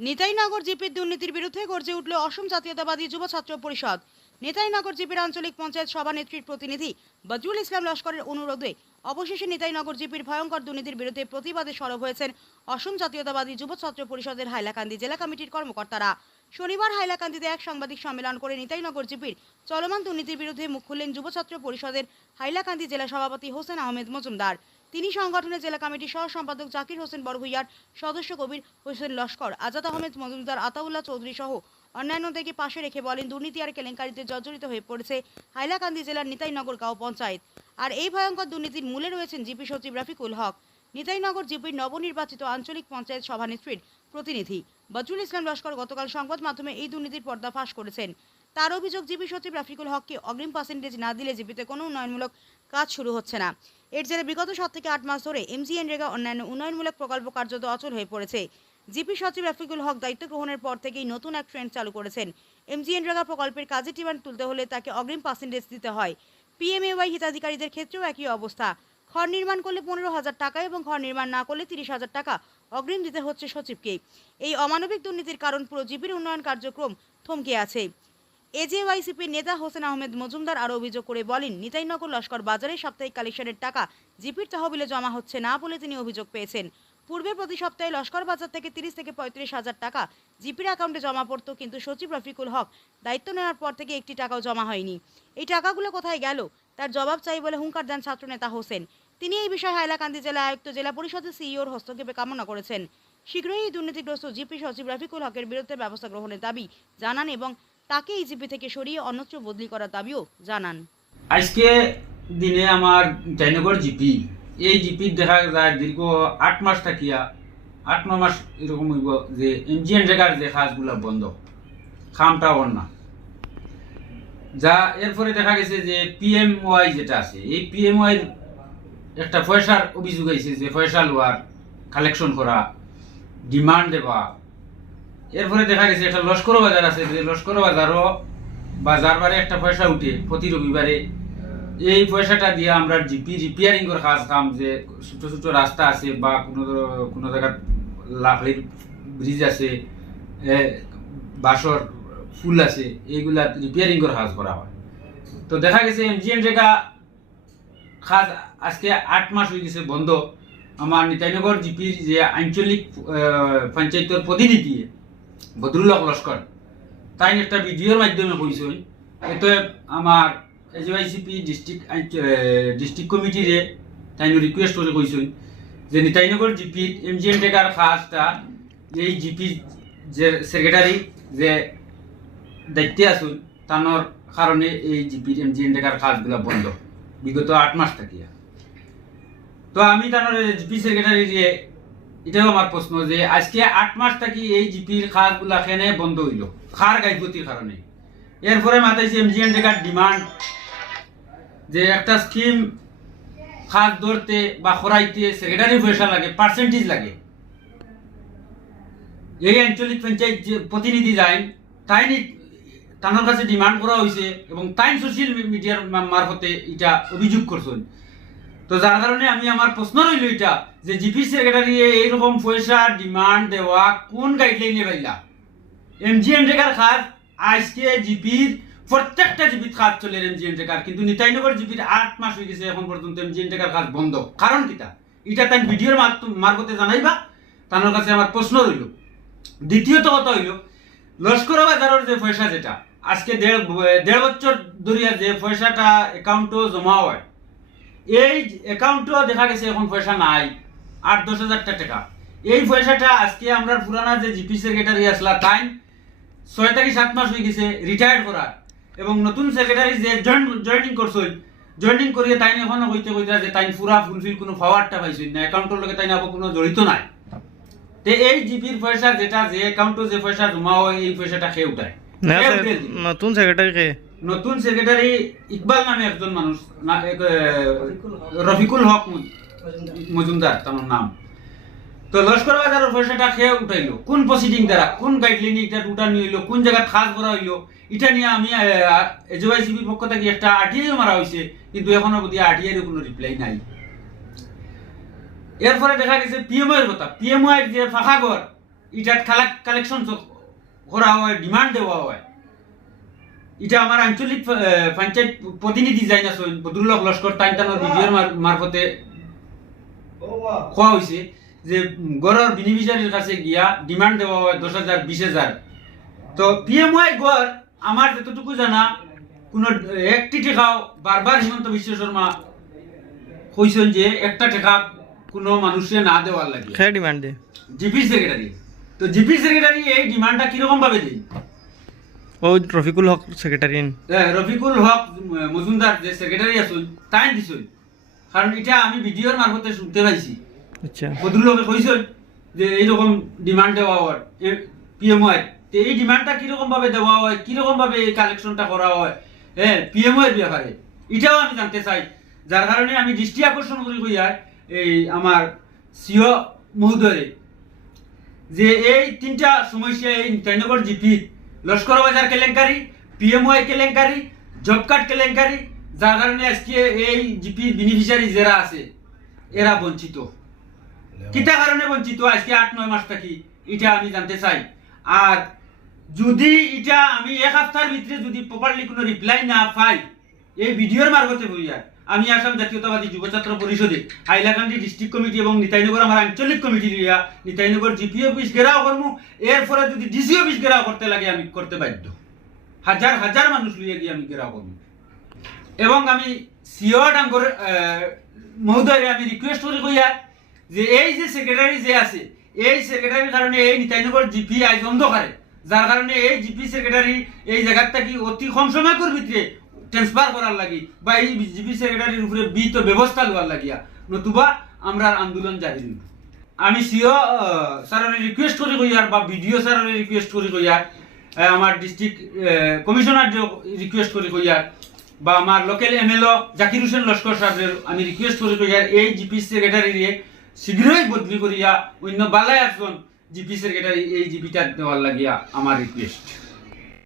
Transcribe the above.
নিতাইনগর জিপির দুর্নীতির বিরুদ্ধে গর্জে উঠল অসম জাতীয়তাবাদী যুব ছাত্র পরিষদ। নিতাইনগর জিপির আঞ্চলিক পঞ্চায়েত সভানেত্রীর প্রতিনিধি বজরুল ইসলাম লস্করের অনুরোধে অবশেষে নিতাইনগর জিপির ভয়ঙ্কর দুর্নীতির বিরুদ্ধে প্রতিবাদে সরব হয়েছেন অসম জাতীয়তাবাদী যুব ছাত্র পরিষদের হাইলাকান্দি জেলা কমিটির কর্মকর্তারা। শনিবার হাইলাকান্দিতে এক সাংবাদিক সম্মেলন করে নিতাইনগর জিপির চলমান দুর্নীতির বিরুদ্ধে মুখ খুললেন যুব ছাত্র পরিষদের হাইলাকান্দি জেলা সভাপতি হোসেন আহমেদ মজুমদার। তিনি সংগঠনের জেলা কমিটির সহ সম্পাদক জাকির হোসেন বড়ভুইয়ার সদস্য কবির হোসেন লস্কর, আজাদ আহমেদ মজুমদার, আতাউল্লাহ চৌধুরী সহ অন্যান্যদেরকে পাশে রেখে বলেন, দুর্নীতি আর কেলেঙ্কারিতে জর্জরিত হয়ে পড়েছে হাইলাকান্দি জেলার নিতাইনগর গাঁও পঞ্চায়েত। আর এই ভয়ঙ্কর দুর্নীতির মূলে রয়েছেন জিপি সচিব রাফিকুল হক। নিতাইনগর জিপির নবনির্বাচিত আঞ্চলিক পঞ্চায়েত সভানেত্রীর প্রতিনিধি। বজরুল ইসলাম লস্কর গতকাল সংবাদ মাধ্যমে এই দুর্নীতির পর্দাফাশ করেছেন। তার অভিযোগ জিপি সচিব রাফিকুল হককে অগ্রিম পার্সেন্টেজ না দিলে জিপিতে কোনো উন্নয়নমূলক কাজ শুরু হচ্ছে না। এর জেরে বিগত সাত থেকে আট মাস ধরে এমজিএন রেগা অন্যান্য উন্নয়নমূলক প্রকল্প কার্যত অচল হয়ে পড়েছে। জিপি সচিব রাফিকুল হক দায়িত্ব গ্রহণের পর থেকেই নতুন এক ট্রেন্ড চালু করেছেন। এমজিএন রেগা প্রকল্পের কাজে ডিমান্ড তুলতে হলে তাকে অগ্রিম পার্সেন্টেজ দিতে হয়। পিএমএওয়াই হিতাধিকারীদের ক্ষেত্রেও একই অবস্থা। ঘর নির্মাণ করলে পনেরো হাজার টাকা এবং ঘর নির্মাণ না করলে তিরিশ হাজার টাকা অগ্রিম দিতে হচ্ছে সচিবকে। এই অমানবিক দুর্নীতির কারণ পুরো জিপির উন্নয়ন কার্যক্রম থমকে আছে। এজেওয়াইসিপির নেতা হোসেন আহমেদ মজুমদার আরও অভিযোগ করে বলেন, নিতাইনগর লস্কর বাজারে সাপ্তাহিক কালেকশনের টাকা জিপির তহবিলে জমা হচ্ছে না বলে তিনি অভিযোগ পেয়েছেন। পূর্বে প্রতি সপ্তাহে লস্কর বাজার থেকে তিরিশ থেকে পঁয়ত্রিশ হাজার টাকা জিপির অ্যাকাউন্টে জমা পড়তো, কিন্তু সচিব রফিকুল হক দায়িত্ব নেওয়ার পর থেকে একটি টাকাও জমা হয়নি। এই টাকাগুলো কোথায় গেল? তার জবাব চাই বলে হুঙ্কার দেন ছাত্রনেতা হোসেন। তিনি এই বিষয়ে হাইলাকান্দি জেলা আয়ুক্ত, জেলা পরিষদের সিইওর হস্তক্ষেপে কামনা করেছেন। শীঘ্রই এই দুর্নীতিগ্রস্ত জিপি সচিব রফিকুল হকের বিরুদ্ধে ব্যবস্থা গ্রহণের দাবি জানান এবং তাকে এই জিপি থেকে সরিয়ে অন্যত্র বদলি করার দাবিও জানান। আজকে দিনে আমার জয়নগর জিপি এই জিপির দেখা যায় দীর্ঘ আট মাস থাকিয়া, আট ন মাস এরকম হইব যে এমজিএন জায়গার যে কাজগুলা বন্ধ, খামটা না যা এরপরে দেখা গেছে যে পিএম ওয়াই যেটা আছে, এই পিএম ওয়াই একটা পয়সার অভিযোগ আইছে যে পয়সা লওয়ার কালেকশন করা ডিমান্ড দেওয়া এরপরে দেখা গেছে একটা লস্কর বাজার আছে যে লস্কর বাজারও বাজার বারে একটা পয়সা উঠে প্রতি রবিবারে। এই পয়সাটা দিয়ে আমরা জিপি রিপেয়ারিং এর কাজ কাম যে ছোট ছোট রাস্তা আছে বা কোনো কোনো জায়গার লাকড়ির ব্রিজ আছে এ, বাঁশর ফুল আছে এইগুলা রিপেয়ারিং এর কাজ করা হয়। তো দেখা গেছে এমজিএন জায়গা কাজ আজকে আট মাস হয়ে গেছে বন্ধ। আমার নিতাইনগর জিপির যে আঞ্চলিক পঞ্চায়েতের প্রতিনিধি বদরুল হক লস্কর। তাই একটা ভিডিওর মাধ্যমে কইসই এতে আমার এজিআইসিপি ডিস্ট্রিক্ট ডিস্ট্রিক্ট কমিটিরে তাই রিকোয়েস্ট করে কইসই যে নিতাইনগর জিপি, এমজিএন টেকার কাজটা এই জিপি যে সেক্রেটারি যে দায়িত্বে আসুন তানোর কারণে এই জিপির এমজিএন টেকার কাজগুলা বন্ধ। বিগত আট মাস থাকিয়া। তো আমি তানোর জিপি সেক্রেটারি এটাও আমার প্রশ্ন যে আজকে আট মাস থাকি এই জিপির খাতগুলা কেনে বন্ধ হইল? খার গাইপতির কারণে। এরপরে মাথাইছে এমজিএন টেকার ডিমান্ড, যে একটা স্কিম খাত ধরতে বা খরাইতে সেক্রেটারি পয়সা লাগে পার্সেন্টেজ লাগে। এই আঞ্চলিক পঞ্চায়েত যে প্রতিনিধি যায় তাই তানোর কাছে ডিমান্ড করা হয়েছে এবং তাই সোশ্যাল মিডিয়ার মারফতে এটা অভিযোগ করছেন। তো যার কারণে আমি আমার প্রশ্ন রইল এটা যে জিপি সেক্রেটারি এইরকম পয়সা ডিমান্ড দেওয়া কোন গাইডলাইনে পাইলা? এমজিএন রেগার খাত আজকে জিপির প্রত্যেকটা জিপির খাত চলে এমজিএন রেগার কিন্তু নিতাইনগর জিপির আট মাস হয়ে গেছে এখন পর্যন্ত এমজিএন রেগার খাত বন্ধ। কারণ কিটা? এটা তাই ভিডিওর মারফতে জানাইবা। তার কাছে আমার প্রশ্ন রইল দ্বিতীয়ত কথা হইল লস্কর বাজারের যে পয়সা যেটা, আজকে দেড় দেড় বছর ধরিয়া যে পয়সাটা অ্যাকাউন্টও জমা হয় এই অ্যাকাউন্টও দেখা গেছে এখন পয়সা নাই আট দশ হাজার টাকা। এই পয়সাটা আজকে আমরা পুরানা যে জিপি সেক্রেটারি আসলা তাই ছয় থেকে সাত মাস হয়ে গেছে রিটায়ার্ড করার এবং নতুন সেক্রেটারি যে জয়েনিং করছেন জয়েনিং করিয়ে তাই এখন হইতে কইতা যে তাই পুরা ফুলফিল কোনো পাওয়ারটা পাইছেন না অ্যাকাউন্টের লগে তাই আবার কোনো জড়িত নাই। তে এই জিপির পয়সা যেটা যে অ্যাকাউন্টে যে পয়সা জমা হয় এই পয়সাটা খেয়ে উঠায়। খেয়ে। নতুন সেক্রেটারি কে নতুন সেক্রেটারি ইকবাল নামে একজন মানুষ রফিকুল হক মজুমদার তার নাম তো লস্কর বাজারের পয়সাটা খেয়ে উঠাইলো কোন প্রসিডিং দ্বারা কোন গাইডলাইন এটা উঠানি হইল কোন জায়গায় খাস করা হইল এটা নিয়ে আমি এজওয়াইসিবি পক্ষ থেকে একটা আরটিআই মারা হয়েছে কিন্তু এখনও অবধি আরটিআই এর কোনো রিপ্লাই নাই এরপরে দেখা গেছে পিএমআই এর কথা পিএমআই যে ফাঁকা ঘর ইটার কালেকশন করা হয় ডিমান্ড দেওয়া হয় এটা আমার আঞ্চলিক পঞ্চায়েত প্রতিনিধি যাই না বদরুল্লাহ লস্কর টাইম টানোর ভিডিওর মার- মারফতে কোয়া হয়েছে যে গড়ের বেনিফিশিয়ারির কাছে গিয়া ডিমান্ড দেওয়া হয় দশ হাজার বিশ হাজার তো পিএমওয়াই গড় আমার যতটুকু জানা কোনো একটি টেকাও বারবার হিমন্ত বিশ্ব শর্মা কইছেন যে একটা টেকা কোনো মানুষে না দেওয়ার লাগে। খেয়ে ডিমান্ড দে জিপি সেক্রেটারি তো জিপি সেক্রেটারি এই ডিমান্ডটা কীরকম ভাবে দেয় ও রফিকুল হক সেক্রেটারি রফিকুল হক মজুমদার যে সেক্রেটারি আসুন তাই দিছুন কারণ এটা আমি ভিডিওর মারফতে শুনতে পাইছি। আচ্ছা। বদরুলকে কইছেন যে এইরকম ডিমান্ড দেওয়া হয় পিএমওয়াই তো। এই ডিমান্ডটা কীরকম ভাবে দেওয়া হয় কীরকম ভাবে এই কালেকশনটা করা হয় হ্যাঁ পিএমওয়াই ব্যাপারে। এটাও আমি জানতে চাই। যার কারণে আমি দৃষ্টি আকর্ষণ করি কইয়ার এই আমার সিও মহোদয় যে এই তিনটা সমস্যা এই জয়নগর জিপি লস্কর বাজার কেলেঙ্কারি পিএমওয়াই কেলেঙ্কারি জব কার্ড কেলেঙ্কারি যার কারণে আজকে এই জিপি বেনিফিশিয়ারি যারা আছে এরা বঞ্চিত। কিতা কারণে বঞ্চিত? আজকে আট নয় মাস থাকি এটা আমি জানতে চাই। আর যদি এটা আমি এক সপ্তাহের ভিতরে যদি প্রপারলি কোনো রিপ্লাই না পাই এই ভিডিওর মারফতে বইয়া আমি আসাম জাতীয়তাবাদী যুব ছাত্র পরিষদে হাইলাকান্দি ডিস্ট্রিক্ট কমিটি এবং নিতাইনগর আমার আঞ্চলিক কমিটি লিয়া নিতাইনগর জিপি অফিস ঘেরাও করব এরপরে যদি ডিসি অফিস ঘেরাও করতে লাগে, আমি করতে বাধ্য। হাজার হাজার মানুষ লিয়ে গিয়ে আমি ঘেরাও করব এবং আমি সিও ডাঙ্গর মহোদয় আমি রিকোয়েস্ট করি কইয়া যে এই যে সেক্রেটারি যে আছে, এই সেক্রেটারির কারণে এই নিতাইনগর জিপি আজ অন্ধকারে। যার কারণে এই জিপি সেক্রেটারি এই জায়গাটা কি অতি কম সময় কর ভিতরে ট্রান্সফার করার লাগি বা এই জিপি সেক্রেটারির উপরে বিহিত ব্যবস্থা লওয়ার লাগিয়া। নতুবা আমরা আন্দোলন জারি রইব আমি সিও স্যারের রিকোয়েস্ট করি কইয়ার বা ভিডিও স্যারের রিকোয়েস্ট করি কইয়ার আমার ডিস্ট্রিক্ট কমিশনার রিকোয়েস্ট করি কইয়ার বা আমার লোকাল এমএলও জাকির হোসেন লস্কর সাহেবের আমি রিকোয়েস্ট করি কইয়ার এই জিপি সেক্রেটারি শীঘ্রই বদলি করিয়া অন্য বালায় একজন জিপি সেক্রেটারি এই জিপিটা দেওয়ার লাগিয়া আমার রিকোয়েস্ট